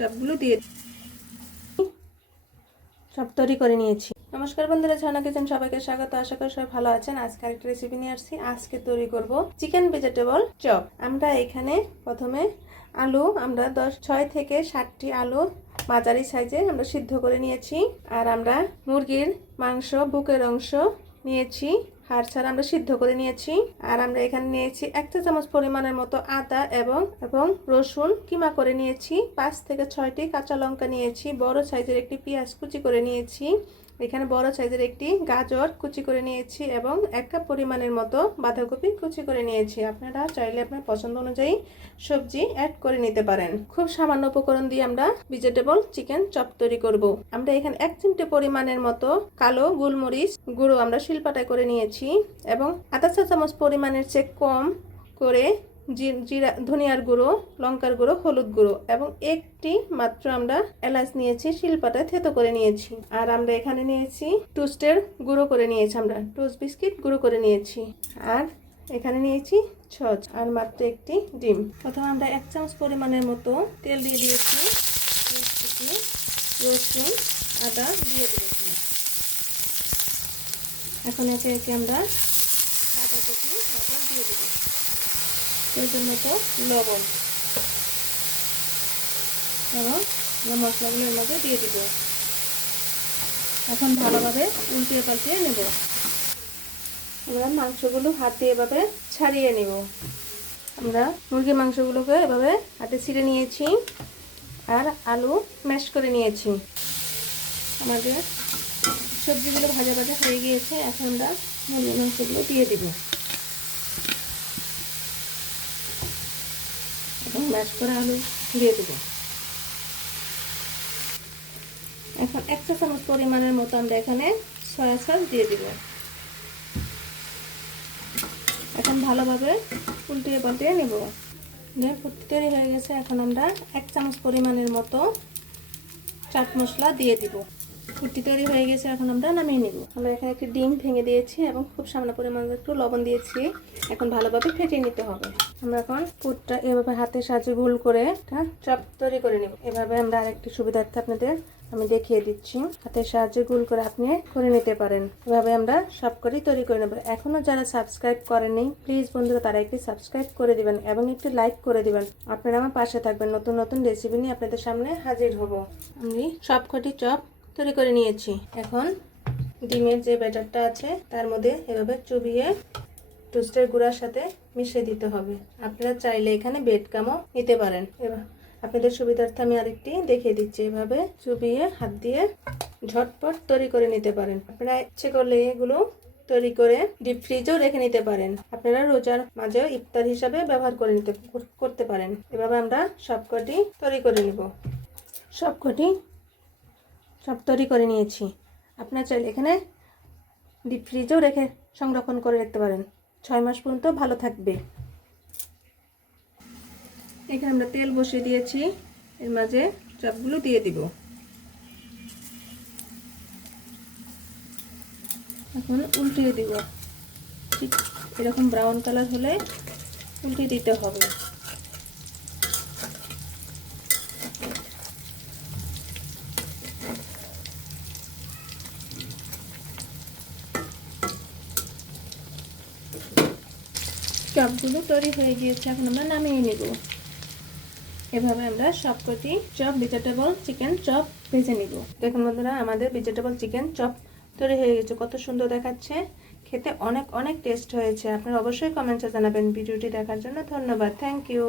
চপগুলো দিয়ে সব তৈরি করে নিয়েছি। নমস্কার বন্ধুরা, ঝর্ণা কিচেন সবাইকে স্বাগত। আশা করি সবাই ভালো আছেন। আজকে আরেকটা রেসিপি নিয়ে আসছি। আজকে তৈরি করব চিকেন ভেজিটেবল চপ। আমরা এখানে প্রথমে আলু আমরা 6 থেকে 7টি আলু মাঝারি সাইজে আমরা সিদ্ধ করে নিয়েছি। আর আমরা মুরগির মাংস বুকের অংশ নিয়েছি, হাড় ছাড়া আমরা সিদ্ধ করে নিয়েছি। আর আমরা এখানে নিয়েছি 1 চা চামচ পরিমাণের মতো আদা এবং রসুন কিমা করে নিয়েছি। 5 থেকে 6টি কাঁচা লঙ্কা নিয়েছি। বড় সাইজের একটি পেঁয়াজ কুচি করে নিয়েছি। এখানে বড় সাইজের একটি গাজর কুচি করে নিয়েছি এবং 1 কাপ পরিমাণের মতো বাঁধাকপি কুচি করে নিয়েছি। আপনারা চাইলে আপনার পছন্দ অনুযায়ী সবজি অ্যাড করে নিতে পারেন। খুব সামান্য উপকরণ দিয়ে আমরা ভেজিটেবল চিকেন চপ তৈরি করব। আমরা এখানে 1 চিমটে পরিমাণের মতো কালো গোলমরিচ গুঁড়ো আমরা শিলপাটায় করে নিয়েছি এবং আধা চা চামচ পরিমাণের চেয়ে কম করে জিরা ধনিয়ার গুঁড়ো, লঙ্কার গুঁড়ো, হলুদ গুঁড়ো এবং একটি মাত্র আমরা এলাচ নিয়েছি, শিলপাটায় থেতো করে নিয়েছি। আর আমরা এখানে নিয়েছি টোস্টের গুঁড়ো করে নিয়েছি, আমরা টোস্ট বিস্কিট গুঁড়ো করে নিয়েছি। আর এখানে নিয়েছি সস আর মাত্র একটি ডিম। প্রথমে আমরা 1 চামচ পরিমাণের মতো তেল দিয়ে দিয়েছি। রসুন আদা দিয়ে দিয়েছি। এখন একে একে আমরা বাঁধাকপি দিয়ে দেবো। প্রয়োজন মতো লবণ এবং মশলাগুলো এর মধ্যে দিয়ে দিব। এখন ভালোভাবে উল্টিয়ে পাল্টিয়ে নেব। আমরা মাংসগুলো হাত দিয়ে এভাবে ছাড়িয়ে নেব। আমরা মুরগির মাংসগুলোকে এভাবে হাতে ছিঁড়ে নিয়েছি আর আলু ম্যাশ করে নিয়েছি। আমাদের সবজিগুলো ভাজা ভাজা হয়ে গিয়েছে। এখন আমরা মুরগির মাংসগুলো দিয়ে দিব এবং ম্যাশ করে আলু দিয়ে দেব। এখন 1 চা চামচ পরিমাণের মতো আমরা এখানে সয়া সস দিয়ে দিব। এখন ভালোভাবে উল্টিয়ে পাল্টিয়ে নেব। তৈরি হয়ে গেছে। এখন আমরা 1 চামচ পরিমাণের মতো চাট মশলা দিয়ে দিব। ফুটি তৈরি হয়ে গেছে। এখন আমরা নামিয়ে নেব। আমরা এখানে একটি ডিম ভেঙে দিয়েছি এবং খুব সামান্য পরিমাণে একটু লবণ দিয়েছি। এখন ভালোভাবে ফেটিয়ে নিতে হবে। আমরা এখন পুরটা এভাবে হাতের সাহায্যে গোল করে একটা চপ তৈরি করে নেব। এভাবে আমরা আরেকটি সুবিধার্থে আপনাদের আমি দেখিয়ে দিচ্ছি। হাতের সাহায্যে গোল করে আপনি করে নিতে পারেন। এভাবে আমরা সবকটি তৈরি করে নেব। এখনো যারা সাবস্ক্রাইব করেননি প্লিজ বন্ধুরা তারা একটি সাবস্ক্রাইব করে দিবেন এবং একটি লাইক করে দিবেন। আপনারা আমার পাশে থাকবেন। নতুন নতুন রেসিপি নিয়ে আপনাদের সামনে হাজির হব। আমি সবকটি চপ তৈরি করে নিয়েছি। এখন ডিমের যে ব্যাটারটা আছে তার মধ্যে এভাবে চুবিয়ে টোস্টের গুঁড়ার সাথে মিশিয়ে দিতে হবে। আপনারা চাইলে এখানে ব্রেড ক্রামও নিতে পারেন। এবার আপনাদের সুবিধার্থে আমি আরেকটি দেখিয়ে দিচ্ছি। এভাবে চুবিয়ে হাত দিয়ে ঝটপট তৈরি করে নিতে পারেন। আপনারা ইচ্ছে করলে এগুলো তৈরি করে ডিপ ফ্রিজেও রেখে নিতে পারেন। আপনারা রোজার মাঝেও ইফতার হিসাবে ব্যবহার করে করতে পারেন। এভাবে আমরা সবকটি তৈরি করে নিব। সবকটি সব তৈরি করে নিয়েছি। আপনারা চাইলে এখানে ডিপ ফ্রিজেও রেখে সংরক্ষণ করে রাখতে পারেন। 6 মাস পর্যন্ত ভালো থাকবে। এখানে আমরা তেল বসিয়ে দিয়েছি। এর মাঝে চপগুলো দিয়ে দিব। এখন উল্টিয়ে দিব। ঠিক এরকম ব্রাউন কালার হলে উল্টে দিতে হবে। চপগুলো তৈরি হয়ে গিয়েছে। এখন আমরা নামিয়ে নেব। এভাবে আমরা সবকটি চপ ভেজিটেবল চিকেন চপ ভেজে নিব। দেখুন বন্ধুরা, আমাদের ভেজিটেবল চিকেন চপ তৈরি হয়ে গেছে। কত সুন্দর দেখাচ্ছে। খেতে অনেক অনেক টেস্ট হয়েছে। আপনারা অবশ্যই কমেন্টে জানাবেন। ভিডিওটি দেখার জন্য ধন্যবাদ। Thank you.